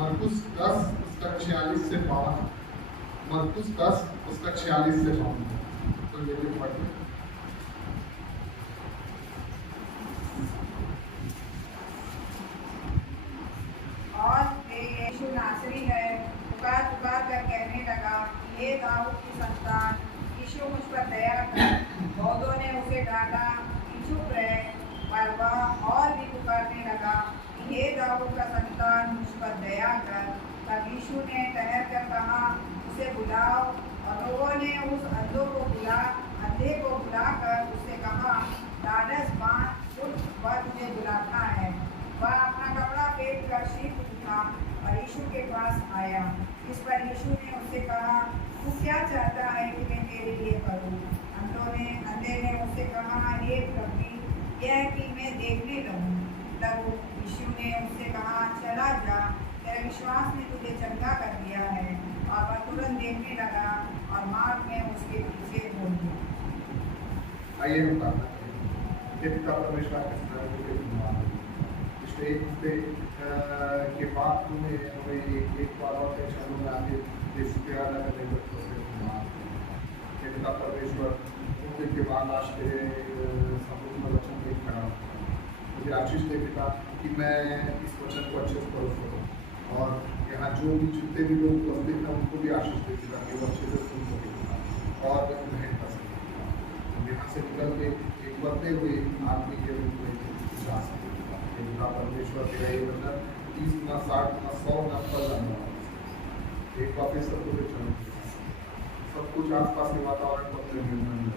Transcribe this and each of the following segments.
मरकुस 10 उसका 46 से 52, मरकुस 10 उसका 46 से 52। तो ये भी पढ़ लें। और यीशु नासरी है, पुकार पुकार कर कहने लगा, हे दाऊद की संतान, यीशु मुझ पर दया कर। बहुतों ने उसे डांटा कि चुप रहे, पर वह और भी पुकारने लगा कि हे दाऊद का संतान, मुझ पर दया कर। तब यीशु ने ठहर कर कहा, उसे बुलाओ। और लोगों ने उस अंधे को बुलाकर उससे कहा, ढाढ़स बाँध, उठ, वह तुझे बुलाता है। वह अपना कपड़ा फेंक कर शीघ्र उठा और यीशु के पास आया। इस पर यीशु ने उससे कहा, तू क्या चाहता है कि मैं तेरे लिए करूं? अंधे ने उससे कहा, हे प्रभु, यह कि मैं देखने लगूं। तब यीशु ने उससे कहा, चला जा, तेरे विश्वास ने तुझे चंगा कर दिया है। और वह तुरंत देखने लगा और मार्ग में उसके पीछे हो गया। आइए हम प्रार्थना करें। हे पिता परमेश्वर के स्मरण के धन्यवाद। पिछले एक हफ्ते के बाद तुमने हमें एक बार और के चरणों में आके ये शुक्रिया अदा करने को धन्यवाद। हे पिता परमेश्वर, उन दिन के बाद आज तेरे समुद्र में वचन में खड़ा हूँ। मुझे आशीष दे पिता कि मैं इस वचन को अच्छे से पढ़ सकूँ, और यहाँ जो भी जितने भी लोग उपस्थित हैं उनको भी आशीष दे पिता कि वो अच्छे से सुन सके पिता और ग्रहण कर सके पिता। हम यहाँ से निकल के एक बढ़ते हुए आदमी के रूप में जा सके पिता। हे पिता परमेश्वर, तेरा ये वचन 30 गुना 60 गुना 100 गुना फल लाने वाला है। एक बार फिर सबको चरण सब कुछ आसपास के वातावरण को अपने निर्माण में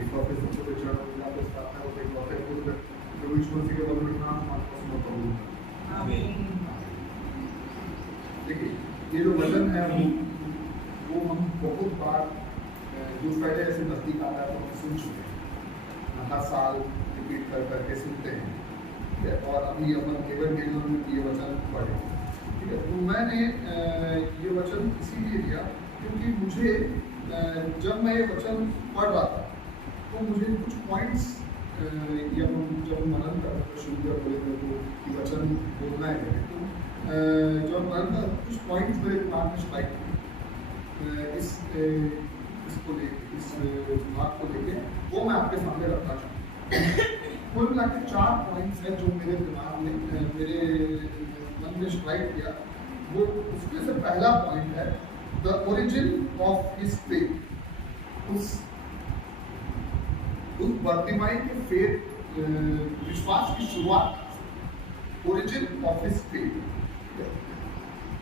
एक बार फिर सबको चरण मिला तो स्थापना को एक बार फिर पूर्ण प्रभु यीशु मसीह के बदले नाम हमारे पास करूँगा। आमीन। देखिए, ये जो वचन है वो हम बहुत बार जो पहले ऐसे नज़दीक आता है तो हम सुन चुके हैं, हर साल रिपीट कर करके सुनते हैं, ठीक है। और अभी अपन एवंगेलियन में ये वचन पढ़े, ठीक है। तो मैंने ये वचन इसीलिए लिया क्योंकि मुझे जब मैं ये वचन पढ़ रहा था तो मुझे कुछ पॉइंट्स या जब मनन करना शुरू कर बोले तो ये वचन बोलना है तो जब मनन का कुछ पॉइंट्स मेरे दिमाग में स्ट्राइक हुए इसको लेके, इस भाग को लेके, वो मैं आपके सामने रखना चाहूँ। कुल मिला के 4 पॉइंट्स हैं जो मेरे दिमाग में मेरे मन में स्ट्राइक किया। वो उसमें से पहला पॉइंट है the origin of his faith. उस बर्तिमाई के फेथ, विश्वास की शुरुआत, ओरिजिन ऑफ हिज फेथ।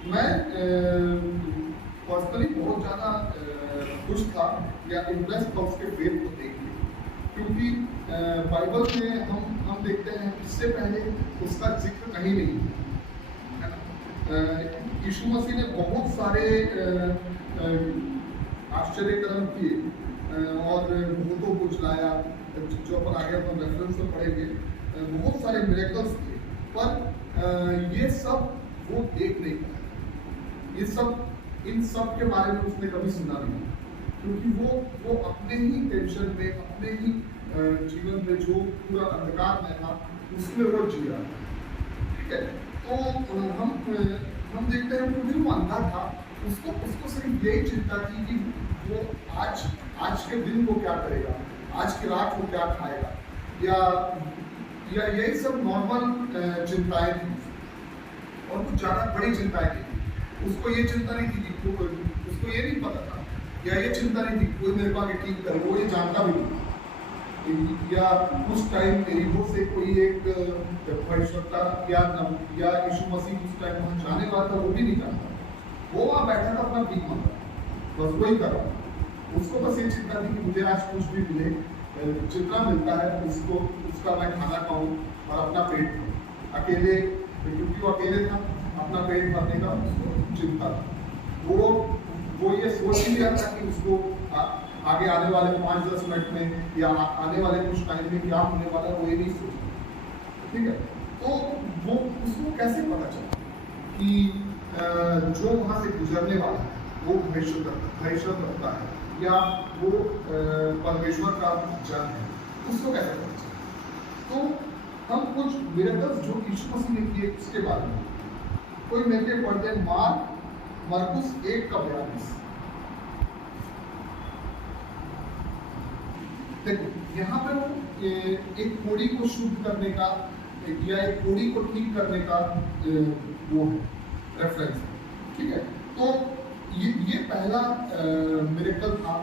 मैं पर्सनली बहुत ज़्यादा खुश था या इम्प्रेस था उसके फेथ को देख के, क्योंकि बाइबल में हम देखते हैं इससे पहले उसका जिक्र कहीं नहीं है ना। यीशु मसीह ने बहुत सारे आश्चर्य कर्म किए और भूतों को जलाया, जो अपन आगे अपन रेफरेंस में पढ़ेंगे, बहुत सारे मिरेकल्स किए, पर ये सब वो देख नहीं पाया। ये सब, इन सब के बारे में उसने कभी सुना नहीं, क्योंकि वो अपने ही टेंशन में, अपने ही जीवन में जो पूरा अंधकार में था उसमें वो जी रहा था, ठीक है। तो हम देखते हैं क्योंकि वो अंधा था, उसको सिर्फ यही चिंता थी कि वो आज के दिन वो क्या करेगा, आज की रात वो क्या खाएगा, या यही सब नॉर्मल चिंताएं थी, और कुछ ज़्यादा बड़ी चिंताएं नहीं थी। उसको ये चिंता नहीं थी कि उसको ये नहीं पता था, या ये चिंता नहीं थी कोई मेरे को आगे ठीक करे, वो ये जानता भी नहीं, या उस टाइम एरिगो से कोई एक भविष्यवक्ता या यीशु मसीह उस टाइम वहाँ जाने वाला था, वो भी नहीं जानता। वो वहाँ बैठा था अपना भीख मांगा, बस वही कर रहा था। उसको बस ये चिंता थी कि मुझे आज कुछ भी मिले, जितना मिलता है उसका मैं खाना खाऊं और अपना पेट भरूं। अकेले, क्योंकि वो अकेले था, अपना पेट भरने का उसको चिंता था। वो ये सोच ही लिया था कि उसको आगे आने वाले 5-10 मिनट में या आने वाले कुछ टाइम में क्या होने वाला है, वो ये नहीं सोचा, ठीक है। तो वो उसको कैसे पता चला कि जो वहाँ से गुजरने वाला है वो भविष्य रखता है या वो परमेश्वर का जन है, उसको कैसे पता चला? तो हम कुछ मिरेकल्स जो यीशु मसीह ने किए उसके बारे में, कोई मेरे पढ़ते हैं मरकुस 1:42। देखो यहाँ पे वो एक कोड़ी को शुद्ध करने का या एक कोड़ी को ठीक करने का वो रेफरेंस है, ठीक है। तो ये पहला मिरेकल था,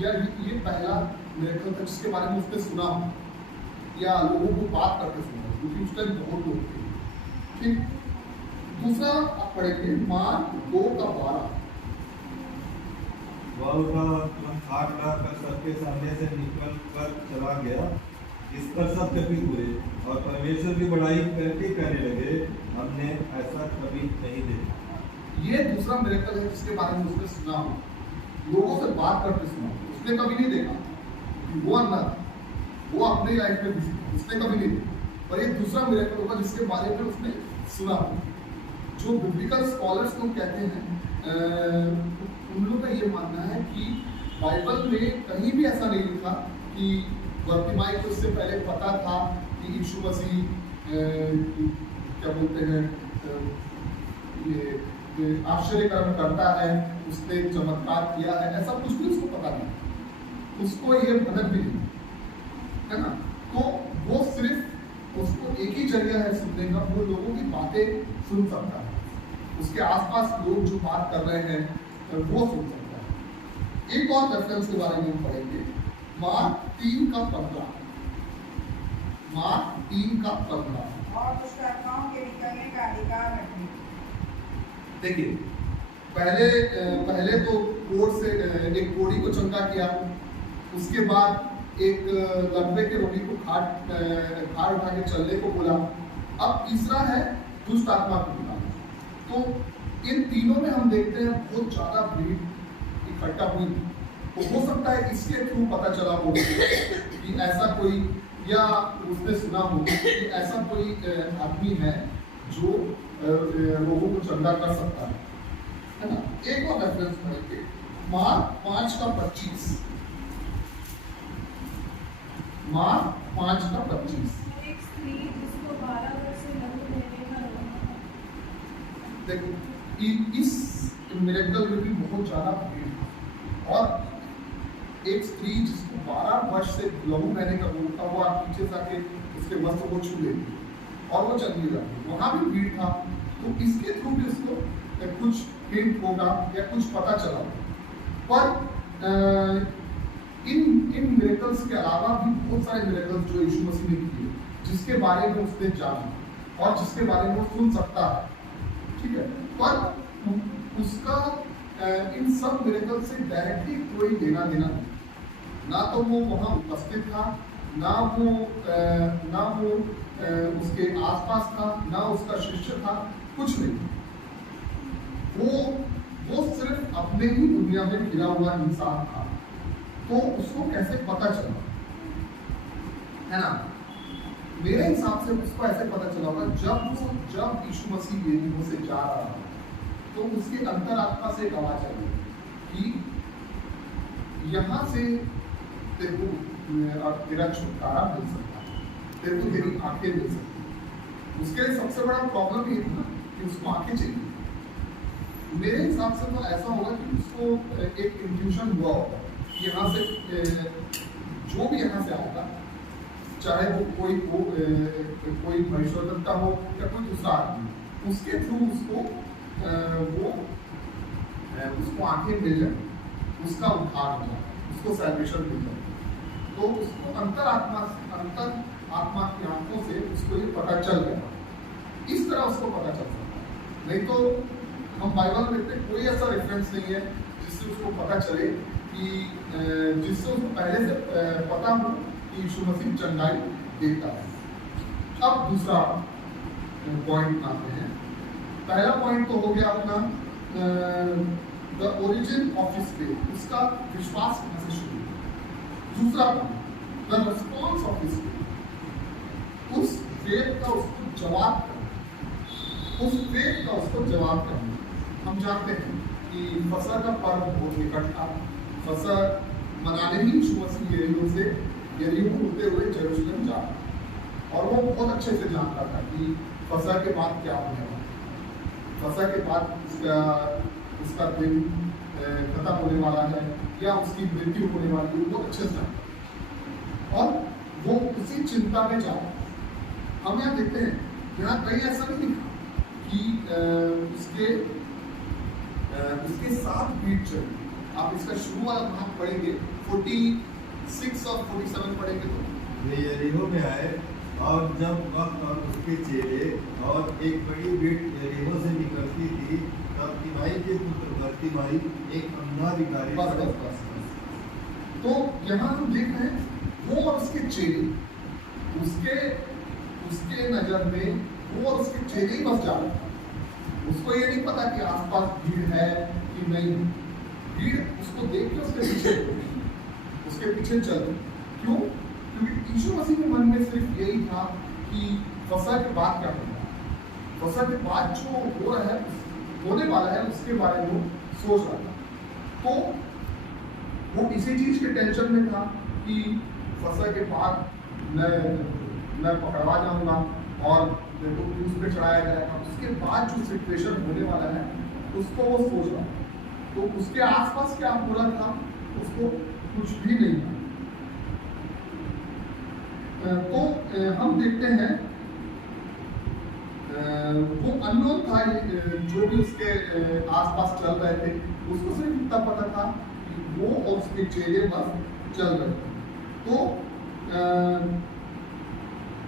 या ये पहला मिरेकल था जिसके बारे में उसने सुना या लोगों को बात करके सुना, क्योंकि उस टाइम बहुत लोग थे, ठीक। दूसरा आप पढ़ेंगे मार्क 2:12। वह उठा तुरंत हाथ उठाकर सबके सामने से निकल कर चला गया। इस पर सब चकित हुए और परमेश्वर की बड़ाई करके कहने लगे, हमने ऐसा कभी नहीं देखा। ये दूसरा मिरेकल है जिसके बारे में उसने सुना, लोगों से बात करके सुना, उसने कभी नहीं देखा। वो अंदर वो अपनी लाइफ में बिजी, उसने कभी नहीं देखा। पर ये दूसरा मिरेकल होगा जिसके बारे में उसने सुना। जो बिब्लिकल स्कॉलर्स लोग कहते हैं, उन लोगों का ये मानना है कि बाइबल में कहीं भी ऐसा नहीं लिखा कि बर्तिमाई को इससे पहले पता था कि यीशु मसीह क्या बोलते हैं ये आश्चर्य कर्म करता है, उसने चमत्कार किया है, ऐसा कुछ भी उसको पता नहीं, उसको ये भनक भी नहीं है ना। तो वो सिर्फ उसको एक ही जरिया है सुनने का, वो लोगों की बातें सुन सकता है, उसके आसपास लोग जो बात कर रहे हैं वो सुन सकता है। एक और रेफरेंस के बारे में हम पढ़ेंगे, मार्क 3:15। मार्क 3:15। और दुष्टात्माओं के निकलने का अधिकार रखने। देखिए पहले तो कोड़ से एक कोड़ी को चंगा किया, उसके बाद एक लंबे के रोगी को खाट उठा के चलने को बोला, अब तीसरा है दुष्ट आत्मा को निकालना। तो इन तीनों में हम देखते हैं बहुत ज्यादा भीड़ इकट्ठा हुई। तो हो सकता है इसके थ्रू पता चला हो कि ऐसा कोई, या उसने सुना हो कि ऐसा कोई आदमी है जो लोगों को चंगा कर सकता है ना। एक और रेफरेंस पढ़ेंगे, मार्क 5:25। मार्क 5:25। एक स्त्री जिसको 12 वर्ष से लहू बहने का रोग था। देखो इस मिरेकल में भी बहुत ज्यादा भीड़ था, और एक स्त्री जिसको 12 वर्ष से लहू बहने का रोग था, वो आप पीछे जाके उसके वस्त्र को छू लेती और वो चलने लगी, वहां भी भीड़ था। तो इसके थ्रू भी उसको कुछ हिंट होगा या कुछ पता चला। पर इन मिरेकल्स के अलावा भी बहुत सारे मिरेकल्स जो यीशु मसीह ने किए, जिसके बारे में उसने जाना और जिसके बारे में वो सुन सकता है, ठीक है। पर उसका इन सब मिरेकल से डायरेक्टली कोई लेना देना नहीं, ना तो वो वहाँ उपस्थित था, ना वो उसके आसपास था, ना उसका शिष्य था, कुछ नहीं। वो सिर्फ अपने ही दुनिया में घिरा हुआ इंसान था। तो उसको कैसे पता चला, है ना। मेरे हिसाब से उसको ऐसे पता चला होगा जब यीशु मसीह यरीहो से जा रहा था, तो उसके अंतरात्मा से एक आवाज आई कि यहाँ से तेरा छुटकारा मिल सकता है, तेरे को तेरी आंखें मिल सकती। उसके लिए सबसे बड़ा प्रॉब्लम ये था कि उसको आंखें चाहिए। मेरे हिसाब से तो ऐसा होगा कि उसको एक इंट्यूशन हुआ होगा, यहाँ से जो भी यहाँ से आएगा, चाहे वो कोई महेश्वर हो या कोई दूसरा आदमी, उसके थ्रू उसको आंखें मिल जाए, उसका उद्धार हो जाए, उसको सैल्वेशन मिल जाए। तो उसको अंतर आत्मा की आंखों से उसको ये पता चल गया। इस तरह उसको पता चल सकता है, नहीं तो हम बाइबल में देखते कोई ऐसा रेफरेंस नहीं है जिससे उसको पता चले कि जिससे उसको पहले से पता हो कि यीशु मसीह चंगाई देता है। अब दूसरा पॉइंट आते हैं। पहला पॉइंट तो हो गया अपना the origin of his faith, उसका विश्वास कहाँ से शुरू हुआ। दूसरा point the response of his faith, उस फेथ का उसको जवाब करना, उस फेथ का उसको जवाब करना। हम जानते हैं कि फसह का पर्व बहुत निकट था। फसह मनाने ही यीशु मसीह यरीहो होते हुए यरूशलेम जा रहा, और वो बहुत अच्छे से जानता था कि फसह के बाद क्या होने वाला। फसा के बाद उसका दिन खत्म होने वाला है या उसकी मृत्यु होने वाली है, वो अच्छे से और वो उसी चिंता में जा रहा है। हम यहाँ देखते हैं, यहाँ कहीं ऐसा नहीं लिखा कि उसके साथ भीड़ चली। आप इसका शुरू वाला भाग पढ़ेंगे 46 और 47 पढ़ेंगे तो वे यरीहो में आए, और जब वक्त और उसके चेले और एक बड़ी भीड़ यरीहो से निकलती थी, तब तिमाई के पुत्र बर्तिमाई एक अंधा भिखारी बस। तो यहाँ हम देख रहे हैं वो और उसके चेले, उसके नजर में वो और उसके चेले ही बस जा रहे हैं। उसको ये नहीं पता कि आसपास भीड़ है कि नहीं। भीड़ उसको देख के उसके पीछे चल। क्यों? क्योंकि यीशु मसीह के मन में सिर्फ यही था कि फसह के बाद क्या होगा, फसह के बाद जो हो रहा है, होने वाला है, उसके बारे में सोच रहा था। तो वो इसी चीज के टेंशन में था कि फसह के बाद मैं पकड़वा जाऊंगा और मेरे को क्रूस पे चढ़ाया जाएगा। उसके बाद जो सिचुएशन होने वाला है उसको वो सोच रहा था। तो उसके आसपास क्या हो रहा था उसको कुछ भी नहीं था। तो हम देखते हैं वो अननोन था, जो भी उसके आसपास चल रहे थे, उसको सिर्फ इतना पता था कि वो और उसके चेले बस चल रहे थे। तो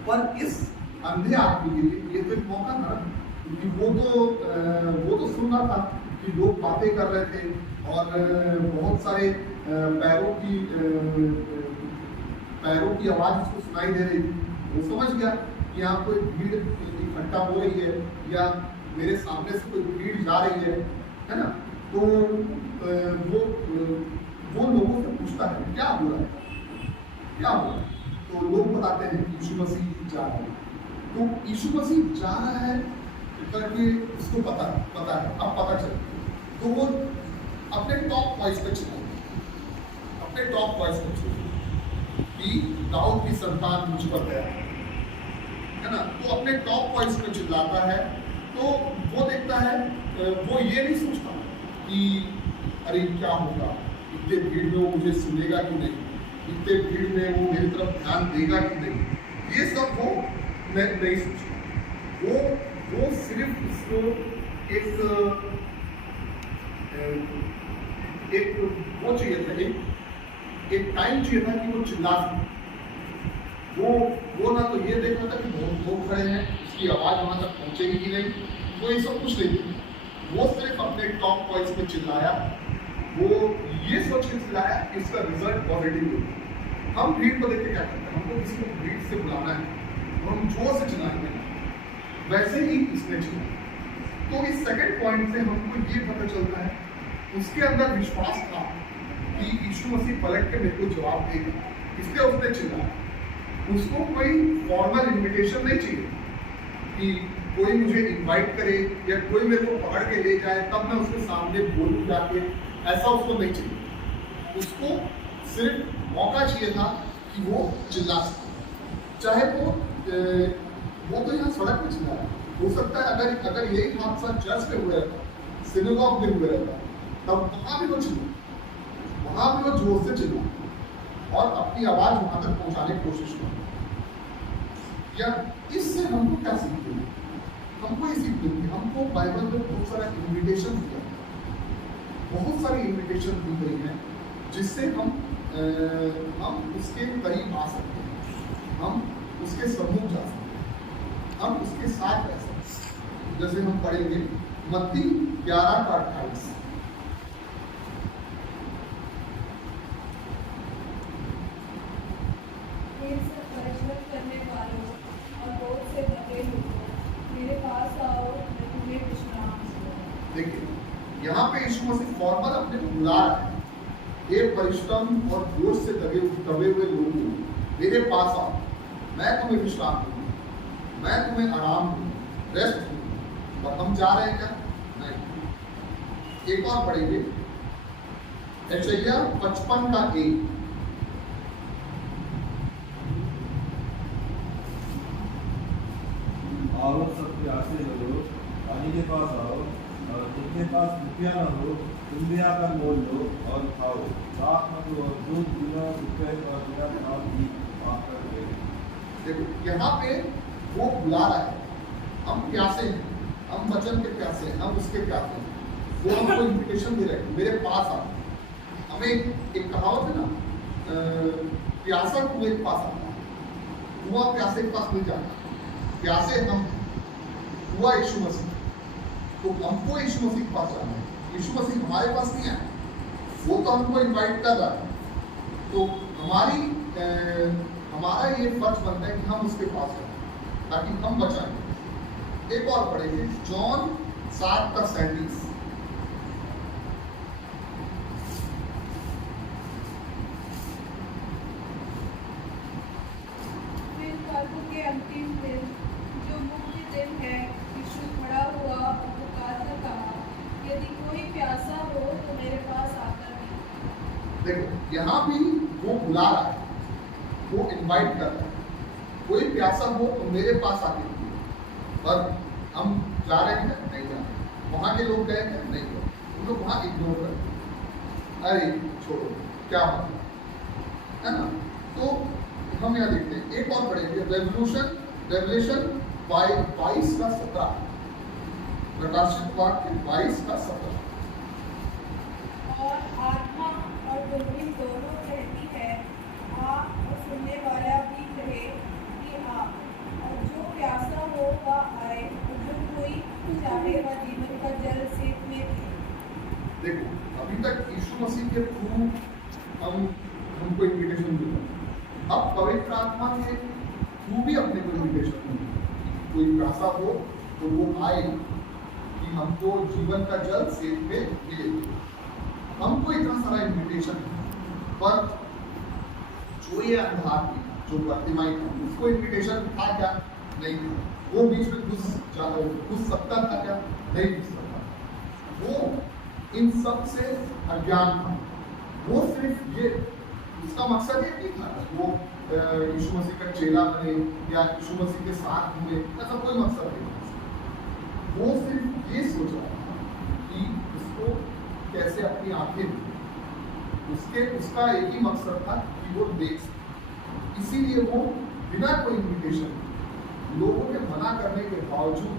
पर इस अंधे आदमी के लिए ये तो एक मौका था, क्योंकि वो तो सुन रहा था कि लोग बातें कर रहे थे और बहुत सारे पैरों की आवाज उसको सुनाई दे रही थी। वो समझ गया कि यहाँ कोई भीड़ इकट्ठा हो रही है या मेरे सामने से कोई भीड़ जा रही है ना। तो वो लोगों से पूछता है क्या हो रहा है, क्या हो रहा है। तो लोग बताते हैं कि यीशु मसीह जा रहा है। तो यीशु मसीह जा रहा है करके उसको पता है, अब पता चल। तो वो अपने टॉप वॉइस पे चिल्लाता, अपने टॉप वॉइस पे चिल्लाता कि दाऊद की संतान मुझ पर दया है ना। तो अपने टॉप वॉइस पे चिल्लाता है। तो वो देखता है, वो ये नहीं सोचता कि अरे क्या होगा, इतने भीड़ में वो मुझे सुनेगा कि नहीं, इतने भीड़ में वो मेरी तरफ ध्यान देगा कि नहीं, ये सब वो नहीं सोचता। वो सिर्फ उसको एक वो चाहिए था, एक टाइम चाहिए था कि वो चिल्ला सके। वो ना तो ये देखा था कि बहुत लोग खड़े हैं, उसकी आवाज वहां तक पहुंचेगी कि नहीं, वो ये सब कुछ नहीं। वो सिर्फ अपने टॉप वॉइस में चिल्लाया। वो ये सोच के चिल्लाया कि इसका रिजल्ट पॉजिटिव होगा। हम भीड़ को देख के क्या करते हैं, हमको किसी को भीड़ से बुलाना है तो हम जोर से चिल्लाएंगे, वैसे ही इसने चिल्लाया। तो इस सेकंड पॉइंट से हमको ये पता चलता है उसके अंदर विश्वास था कि यीशु मसीह पलट के मेरे को जवाब देगा, इसलिए उसने चिल्लाया। उसको कोई फॉर्मल इन्विटेशन नहीं चाहिए कि कोई मुझे इनवाइट करे या कोई मेरे को पकड़ के ले जाए तब मैं उसके सामने बोलूं जाके, ऐसा उसको नहीं चाहिए। उसको सिर्फ मौका चाहिए था कि वो चिल्ला सके। चाहे वो तो यहाँ सड़क पे चिल्लाया, हो सकता है अगर यही हादसा चर्च में हुआ रहता, सिनेगॉग में हुआ रहता, तब वहां भी वो चिल्ला, वहां भी वो जोर से चिल्ला और अपनी आवाज वहां तक पहुंचाने की कोशिश कर। या इससे हमको क्या सीखते हैं? हमको ये सीखते हैं, हमको बाइबल में बहुत सारा इन्विटेशन दिया, बहुत सारी इन्विटेशन दी गई है जिससे हम उसके करीब आ सकते हैं, हम उसके सम्मुख जा सकते हैं, हम उसके साथ रह सकते हैं। जैसे हम पढ़ेंगे मत्ती 11:28। करने वालों और बहुत से दबे लोगों, मेरे पास आओ, मैं तुम्हें विश्राम दूंगा। देखिए यहाँ पे यीशु मसीह फॉर्मल अपने को बुला रहा है, ये परिश्रम और बोझ से दबे हुए लोगों, मेरे पास आओ, मैं तुम्हें विश्राम दूंगा, मैं तुम्हें आराम दूंगा, रेस्ट दूंगा। और हम जा रहे हैं क्या? नहीं। एक और पढ़ेंगे यशायाह 55:1। आओ सब प्यासे लोगों, पानी के पास आओ, और जिनके पास रुपया न हो तुम भी आकर मोल लो और खाओ। रात मत और दूध बिना रुपये और बिना दाम भी आकर ले। देखो यहाँ पे वो बुला रहा है, हम प्यासे हैं, हम वचन के प्यासे हैं, हम उसके प्यासे हैं, वो हमको इन्विटेशन दे रहे हैं, मेरे पास आओ। हमें एक कहावत है ना, प्यासा कुएं के पास आता है, कुआं प्यासे के पास नहीं जाता, प्यासे हम, कुआं यीशु मसीह, तो हमको यीशु मसीह के पास जाना है। यीशु मसीह हमारे पास नहीं आया, वो तो हमको इनवाइट कर रहा है, तो हमारा ये फर्ज बनता है कि हम उसके पास जाएं ताकि हम बचाएं। एक और पढ़ेंगे जॉन 7:37। फिर बातों के अंतिम दिन जो मुख्य दिन है, यीशु खड़ा हुआ और पुकारकर कहा, यदि कोई प्यासा हो तो मेरे पास आकर पी। देखो यहाँ भी वो बुला रहा है, वो इनवाइट कर रहा है, कोई प्यासा हो तो मेरे पास आके पिए। पर हम जा रहे हैं नहीं जा रहे, वहाँ के लोग गए हैं नहीं गए, उन लोग वहाँ इग्नोर करते हैं, अरे छोड़ो क्या मतलब है ना। तो हम यहाँ देखते हैं एक और पढ़ेंगे रेवलेशन 22:17, प्रकाशित वाक्य 22:17। और आत्मा और डुंगरी दोनों कहती है, आ, और सुनने वाला भी कहे कि आ। और जो प्यासा हो वह आए, और जो कोई चाहे वह जीवन का जल सीप में पिए। देखो अभी तक यीशु मसीह के थ्रू हमको इन्विटेशन मिला, अब पवित्र आत्मा के थ्रू भी अपने को इन्विटेशन मिला। कोई प्यासा हो तो वो आए कि हमको जीवन का जल सेब में मिले। हमको इतना सारा इन्विटेशन है, पर जो ये अंधार थी, जो प्रतिमाई था, उसको इन्विटेशन था क्या? नहीं था। वो बीच में घुस सकता था क्या? नहीं घुस सकता। वो इन सब से अज्ञान था। वो सिर्फ ये, उसका मकसद ये नहीं था वो यीशु मसीह का चेला बने या यीशु मसीह के साथ हुए, ऐसा कोई मकसद नहीं था। वो सिर्फ ये सोच रहा था कि इसको कैसे अपनी आंखें मिले। उसका एक ही मकसद था कि वो देख सके। इसीलिए वो बिना कोई इन्विटेशन, लोगों के मना करने के बावजूद,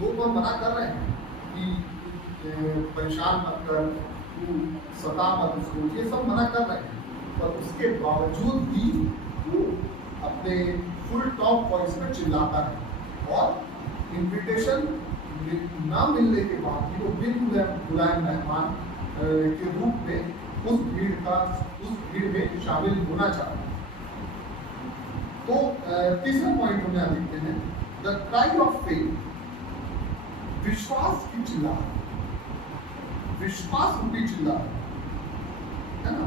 लोग मना कर रहे हैं कि परेशान मत कर, तू सता मत उसको, ये सब मना कर रहे हैं, पर उसके बावजूद भी वो अपने फुल टॉप वॉइस में चिल्लाता है। और इन्विटेशन ना मिलने के बाद भी वो बिन बुलाए मेहमान के रूप में उस भीड़ में शामिल होना चाहता है। तो तीसरा पॉइंट हम यहाँ देखते हैं, द क्राई ऑफ फेथ, विश्वास की चिल्लाहट, विश्वास रूपी चिल्लाहट, है ना।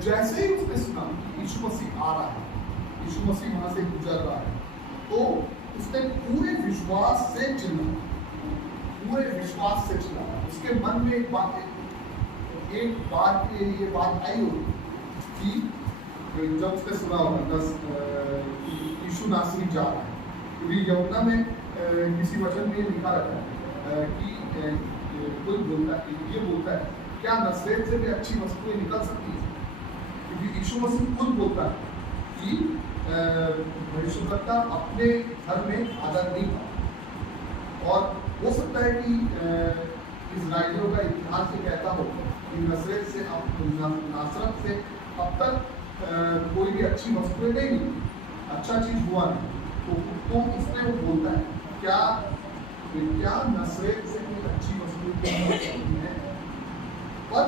जैसे ही उसने सुना कि यीशु मसीह आ रहा है, यीशु मसीह वहां से गुजर रहा है, तो उसने पूरे विश्वास से चिल्लाया, पूरे विश्वास से चिल्लाया। उसके मन में एक बार के ये बात आई होगी कि जब उसने सुना होगा यीशु नासरी जा रहा है, क्योंकि यमुना में किसी वचन में लिखा रहता है कि कोई बोलता है, ये बोलता है, क्या नसरेत से भी अच्छी वस्तुएं निकल सकती हैं? क्योंकि यीशु मसीह खुद बोलता है कि भविष्यवक्ता अपने घर में आदर नहीं था। और हो सकता है कि इजराइलियों का इतिहास ये कहता हो कि नासरत से अब तक कोई भी अच्छी वस्तुएं नहीं मिली, अच्छा चीज हुआ नहीं। तो इसमें वो बोलता है, क्या नासरत से कोई अच्छी वस्तुएं मिलती है? पर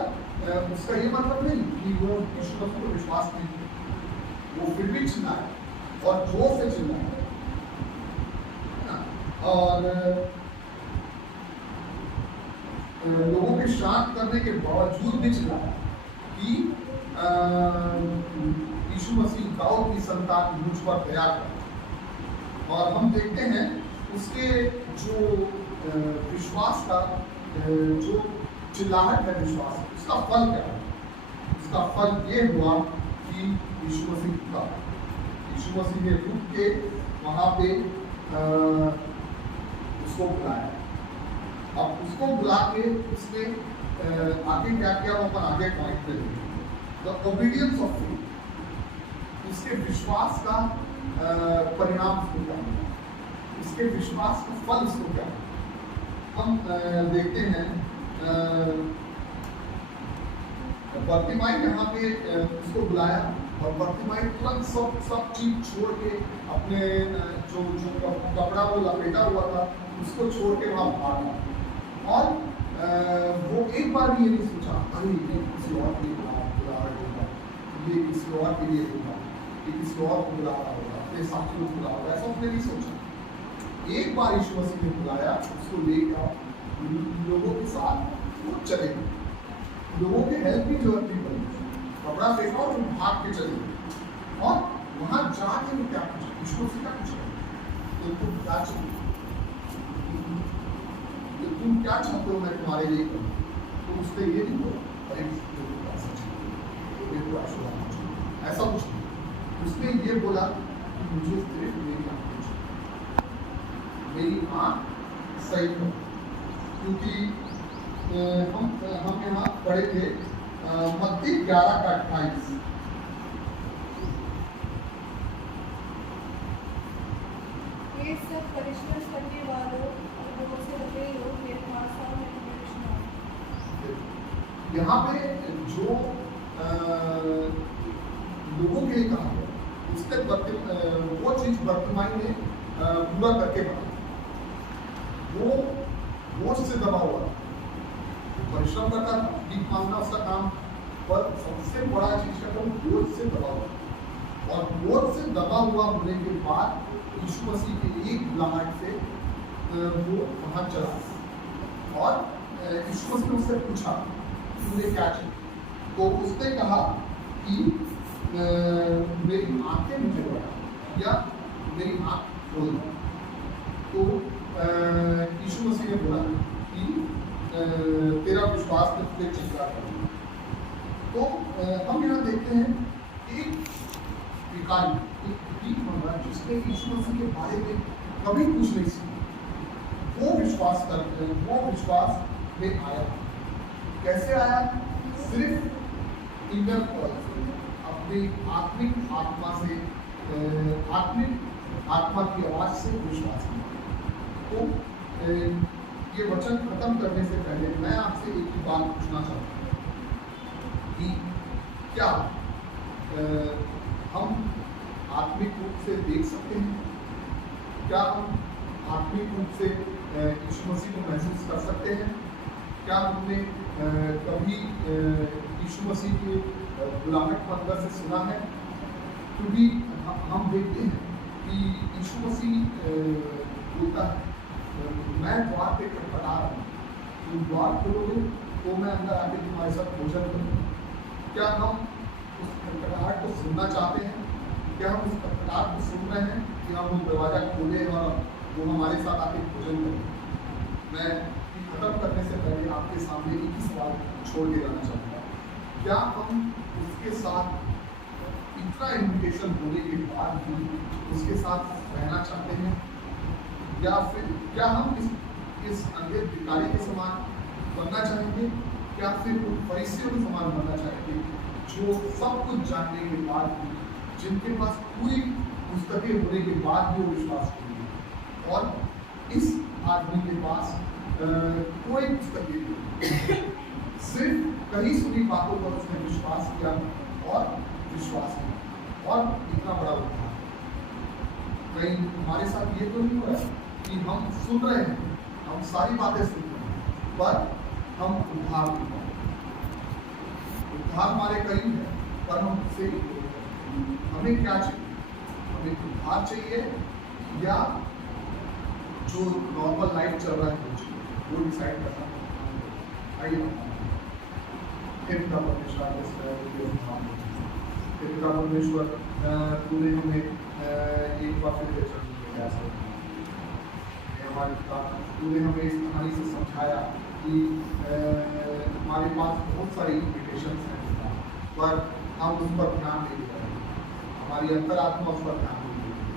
उसका ये मतलब नहीं कि वो यीशु मसीह को विश्वास नहीं किया, वो फिर भी चिल्लाया और जोर से चिल्लाया। और लोगों के शांत करने के बावजूद भी चिल्लाया कि यीशु मसीह दाऊद की संतान मुझ पर दया कर। और हम देखते हैं उसके जो विश्वास का जो चिल्लाहट है, विश्वास, उसका फल क्या है? उसका फल ये हुआ कि यीशु मसीह का, यीशु मसीह ने रुक के वहाँ पे उसको बुलाया। अब उसको बुला के उसने आगे क्या किया वो अपन आगे पॉइंट पे देखेंगे। द ओबीडियंस ऑफ फेथ, उसके विश्वास का परिणाम उसको क्या मिला, उसके विश्वास का फल उसको क्या मिला। हम देखते हैं बर्तिमाई यहाँ पे उसको बुलाया और बर्तिमाई तुरंत सब चीज छोड़ के अपने जो कपड़ा वो लपेटा हुआ था उसको छोड़ के वहाँ भागा। और वो एक बार भी ये नहीं सोचा अरे ये किसी और के लिए बुला रहा होगा, ये किसी और के लिए होगा, ये किसी और को बुला रहा होगा, अपने साथियों को बुला रहा होगा, ऐसा उसने नहीं सोचा। एक बार यीशु मसीह ने बुलाया, उसको लेकर लोगों के साथ वो चले गए। लोगों के हेल्प की जरूरत नहीं पड़ी, कपड़ा फेंका और भाग के चले गए। और वहां जाके वो क्या पूछा, यीशु मसीह क्या पूछा, तो तुम क्या चाहते हो, तुम क्या चाहते हो मैं तुम्हारे लिए करूं। तो उसने ये नहीं बोला अरे ऐसा चाहिए, मेरे को आशीर्वाद चाहिए, ऐसा कुछ नहीं। उसने ये बोला कि मुझे सिर्फ मेरी आंखें चाहिए, मेरी आंख सही करो। क्योंकि हम यहाँ पढ़े थे मत्ती 11 का 28। ये सब परिश्रम करने वालों और बहुत से लगे लोग मेरे पास आओ, मैं तुम्हें विश्राम। यहाँ पे जो लोगों के लिए कहा गया उसके वो चीज बर्तिमाई ने पूरा करके बताया। वो बोझ से दबा हुआ था, परिश्रम करता था, भीख मांगना उसका काम, पर सबसे बड़ा चीज का वो बोझ से दबा हुआ। और बोझ से दबा हुआ होने के बाद यीशु मसीह के एक बुलाहट से वो वहां चला और यीशु मसीह ने उससे पूछा तुमने क्या चाहिए। तो उसने कहा कि मेरी आंखें मुझे बढ़ा या मेरी आंख खोल दो। तो यीशु मसीह ने बोला कि तेरा विश्वास ने तुझे चंगा कर दिया। तो हम यहाँ देखते हैं एक भिखारी, एक भीख मांग रहा जिसने यीशु मसीह के बारे में कभी कुछ नहीं सुना, वो विश्वास में आया। कैसे आया? सिर्फ इंटर अपनी आत्मिक आत्मा से, आत्मिक आत्मा की आवाज से विश्वास किया। तो ये वचन खत्म करने से पहले मैं आपसे एक ही बात पूछना चाहता हूँ कि क्या हम आत्मिक रूप से देख सकते हैं? क्या हम आत्मिक रूप से यीशु मसीह को महसूस कर सकते हैं? क्या हमने कभी यीशु मसीह की बुलाहट को अंदर से सुना है? क्योंकि हम देखते हैं कि यीशु मसीह बोलता है मैं द्वार पे खटखटा रहा हूँ, तुम द्वार खोलोगे तो मैं अंदर आके तुम्हारे साथ भोजन करूँ। क्या हम उस खटखटाहट को सुनना चाहते हैं? क्या हम उस खटखटाहट को सुन रहे हैं कि हम उस दरवाजा खोले और वो हमारे साथ आके भोजन करें? मैं खत्म करने से पहले आपके सामने एक ही सवाल छोड़ के जाना चाहूँगा। क्या हम उसके साथ इतना इन्विटेशन होने के बाद भी उसके साथ रहना चाहते हैं? या फिर क्या हम इस अंधे भिखारी के समान बनना चाहेंगे? क्या फिर फरीसियों के समान बनना चाहेंगे जो सब कुछ जानने के बाद भी, जिनके पास पूरी पुस्तकें होने के बाद भी वो विश्वास करेंगे? और इस आदमी के पास कोई पुस्तकें नहीं, सिर्फ कहीं सुनी बातों पर उसने विश्वास किया और विश्वास किया और इतना बड़ा उद्धार। कहीं हमारे साथ ये तो नहीं हो रहा कि हम सुन रहे हैं, हम सारी बातें सुन रहे हैं, पर हम उद्धार नहीं पाए। उद्धार हमारे करीब है पर हम उससे हमें क्या चाहिए? हमें उद्धार चाहिए या जो नॉर्मल लाइफ चल रहा है वो चाहिए? वो डिसाइड करना आइए। पिता परमेश्वर तूने हमें एक बार फिर हमारे पिता तूने हमें इस कहानी से समझाया कि हमारे पास बहुत सारी इन्विटेशन हैं पर हम उस पर ध्यान नहीं दे रहे, हमारी अंतरात्मा उस पर ध्यान नहीं दे रही।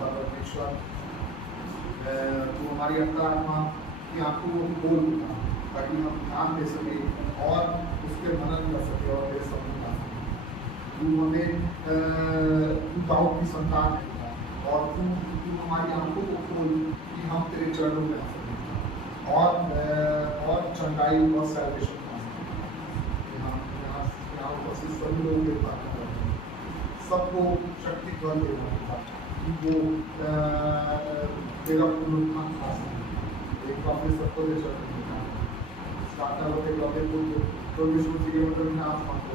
परमेश्वर तो हमारी अंतरात्मा की आंखों को खोल देना ताकि हम ध्यान दे सके और उसके मनन कर सके और तेरे समझ ला सके। तू हमें तू दाऊद की संतान है और तू हमारी आंखों को खोल कि हम तेरे चरणों में आ सकें और चंगाई और सैल्वेशन पा सकें। यहाँ उपस्थित सभी लोगों के प्रार्थना करते हैं, सबको शक्ति बल देना कि वो तेरा पुनरुत्थान खा सकें। एक बार फिर सबको दे चरणों में स्टार्टर होते गए तो विष्णु जी के मतलब में आसमान को